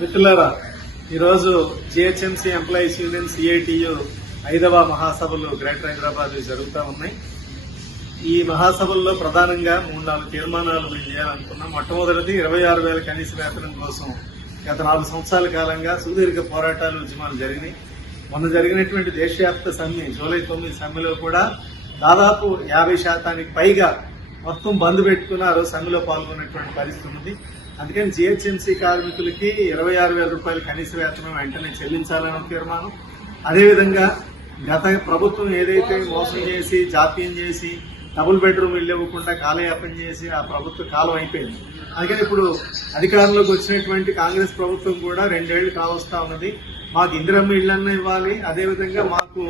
మిత్రులారా, ఈరోజు GHMC employees union CITU 5వ మహాసభలు గ్రేటర్ హైదరాబాద్ జరుగుతూ ఉన్నాయి. ఈ మహాసభల్లో ప్రధానంగా 3-4 తీర్మానాలు మేము చేయాలనుకున్నాం. మొట్టమొదటిది 26,000 కనీస వేతనం కోసం గత 4 సంవత్సరాల కాలంగా సుదీర్ఘ పోరాటాలు, ఉద్యమాలు జరిగినాయి. మొన్న జరిగినటువంటి దేశవ్యాప్త సమ్మె జూలై 9 సమ్మెలో కూడా దాదాపు 50% పైగా మొత్తం బంద్ పెట్టుకుని ఆ రోజు సమ్మెలో పాల్గొన్నటువంటి పరిస్థితి ఉంది. అందుకని జిహెచ్ఎంసీ కార్మికులకి 26,000 రూపాయల కనీస వేతనం వెంటనే చెల్లించాలన్న తీర్మానం. అదేవిధంగా గత ప్రభుత్వం ఏదైతే మోసం చేసి, జాప్యం చేసి, డబుల్ బెడ్రూమ్ ఇల్లు ఇవ్వకుండా కాలయాపన చేసి ఆ ప్రభుత్వ కాలం అయిపోయింది. అందుకని ఇప్పుడు అధికారంలోకి వచ్చినటువంటి కాంగ్రెస్ ప్రభుత్వం కూడా 2 ఏళ్లు కావస్తా ఉన్నది. మాకు ఇందిరమ్మ ఇళ్లన్నా ఇవ్వాలి, అదేవిధంగా మాకు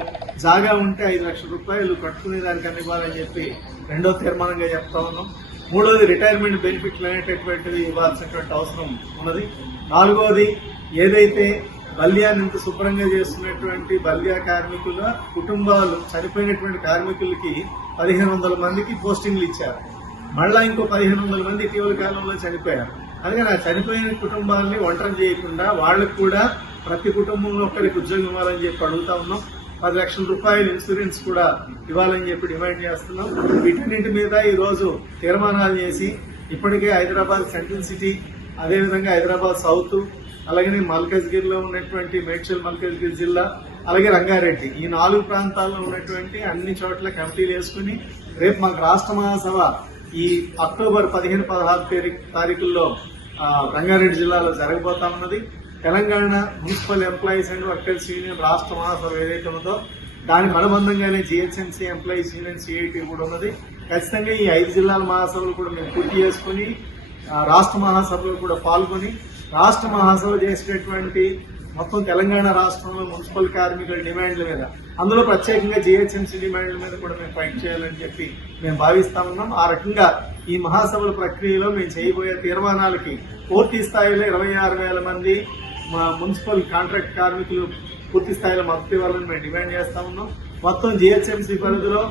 జాగా ఉంటే 5 లక్షల రూపాయలు కట్టుకునే దానికన్నా ఇవ్వాలని చెప్పి రెండో తీర్మానంగా చెప్తా ఉన్నాం. మూడోది రిటైర్మెంట్ బెనిఫిట్లు అనేటటువంటిది ఇవ్వాల్సినటువంటి అవసరం ఉన్నది. నాలుగోది ఏదైతే బల్యాన్ని ఇంత శుభ్రంగా చేస్తున్నటువంటి బల్యా కార్మికుల కుటుంబాలు చనిపోయినటువంటి కార్మికులకి 1,500 మందికి పోస్టింగ్లు ఇచ్చారు. మళ్ళా ఇంకో 1,500 మంది ఇటీవల కాలంలో చనిపోయారు. అందుకని ఆ చనిపోయిన కుటుంబాలని ఒంటరి చేయకుండా వాళ్ళకు కూడా ప్రతి కుటుంబంలో ఒకరికి ఉద్యోగం ఇవ్వాలని చెప్పి అడుగుతా ఉన్నాం. 10 లక్షల రూపాయలు ఇన్సూరెన్స్ కూడా ఇవ్వాలని చెప్పి డిమాండ్ చేస్తున్నాం. వీటన్నింటి మీద ఈ రోజు తీర్మానాలు చేసి ఇప్పటికే హైదరాబాద్ సెంట్రల్ సిటీ, అదేవిధంగా హైదరాబాద్ సౌత్, అలాగే మల్కజ్గిరిలో ఉన్నటువంటి మేడ్చల్ మల్కజ్గిరి జిల్లా, అలాగే రంగారెడ్డి, ఈ 4 ప్రాంతాల్లో ఉన్నటువంటి అన్ని చోట్ల కమిటీలు వేసుకుని రేపు మాకు రాష్ట్ర మహాసభ ఈ అక్టోబర్ 15-16 తారీఖుల్లో రంగారెడ్డి జిల్లాలో జరగబోతా ఉన్నది. Telangana municipal employees and workers union రాష్ట్ర మహాసభ ఏదైతే ఉన్నదో దాని మనబంధంగానే జిహెచ్ఎంసీ ఎంప్లాయీస్ యూనియన్ సిఐటి కూడా ఉన్నది. ఖచ్చితంగా ఈ 5 జిల్లాల మహాసభలు కూడా మేము పూర్తి చేసుకుని రాష్ట్ర మహాసభలో కూడా పాల్గొని రాష్ట్ర మహాసభ చేసినటువంటి మొత్తం తెలంగాణ రాష్ట్రంలో మున్సిపల్ కార్మికుల డిమాండ్ల మీద, అందులో ప్రత్యేకంగా జిహెచ్ఎంసీ డిమాండ్ల మీద కూడా మేము ఫైట్ చేయాలని చెప్పి మేము భావిస్తా ఉన్నాం. ఆ రకంగా ఈ మహాసభల ప్రక్రియలో మేము చేయబోయే తీర్మానాలకి పూర్తి స్థాయిలో 26,000 మంది మా మున్సిపల్ కాంట్రాక్ట్ కార్మికులు పూర్తి స్థాయిలో మద్దతు ఇవ్వాలని మేము డిమాండ్ చేస్తా ఉన్నాం. మొత్తం జిహెచ్ఎంసీ పరిధిలో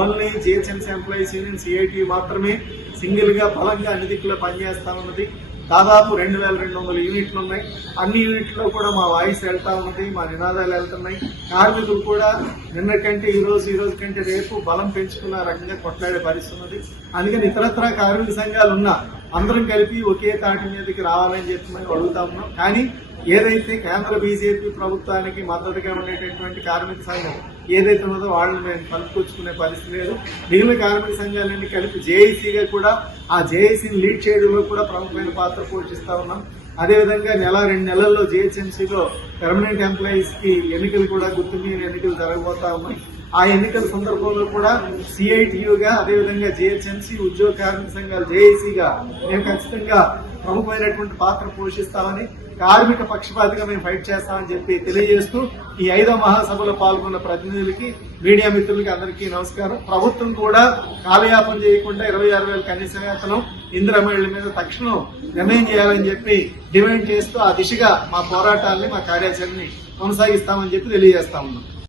only GHMC employees union CIT మాత్రమే సింగిల్ గా బలంగా అన్ని దిక్కులో పనిచేస్తా ఉన్నది. దాదాపు 2,200 యూనిట్లు ఉన్నాయి. అన్ని యూనిట్లో కూడా మా వాయిస్ వెళ్తా ఉన్నది, మా నినాదాలు వెళ్తున్నాయి. కార్మికులు కూడా నిన్న కంటే ఈ రోజు కంటే రేపు బలం పెంచుకున్న రకంగా కొట్లాడే పరిస్థితి ఉన్నది. అందుకని ఇతరత్రా కార్మిక సంఘాలు ఉన్నా అందరం కలిపి ఒకే తాటి మీదకి రావాలని చెప్పి మేము అడుగుతా ఉన్నాం. కానీ ఏదైతే కేంద్ర బీజేపీ ప్రభుత్వానికి మద్దతుగా ఉండేటటువంటి కార్మిక సంఘం ఏదైతే ఉన్నదో వాళ్ళని మేము కలుపుకొచ్చుకునే పరిస్థితి లేదు. మిగిలిన కార్మిక సంఘాలన్నీ కలిపి జేఏసీగా కూడా ఆ జేఏసీని లీడ్ చేయడంలో కూడా ప్రముఖమైన పాత్ర పోషిస్తా ఉన్నాం. అదేవిధంగా 1-2 నెలల్లో జిహెచ్ఎంసీలో పర్మనెంట్ ఎంప్లాయీస్ కి ఎన్నికలు కూడా గుర్తుమీని ఎన్నికలు జరగబోతా ఉన్నాయి. ఆ ఎన్నికల సందర్భంలో కూడా సిఐటియుగా, అదేవిధంగా జిహెచ్ఎంసీ, ఉద్యోగ కార్మిక సంఘాలు జేఏసీగా మేము ఖచ్చితంగా ప్రముఖమైనటువంటి పాత్ర పోషిస్తామని, కార్మిక పక్షపాతిగా మేము ఫైట్ చేస్తామని చెప్పి తెలియజేస్తూ ఈ 5వ మహాసభలో పాల్గొన్న ప్రతినిధులకి, మీడియా మిత్రులకి అందరికీ నమస్కారం. ప్రభుత్వం కూడా కాలయాపన చేయకుండా 26,000 కనీస వేతనం, ఇందిరమ్మ ఇళ్ల మీద తక్షణం నిర్ణయం చేయాలని చెప్పి డిమాండ్ చేస్తూ ఆ దిశగా మా పోరాటాన్ని, మా కార్యాచరణని కొనసాగిస్తామని చెప్పి తెలియజేస్తా ఉన్నాం.